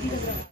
いいですよ。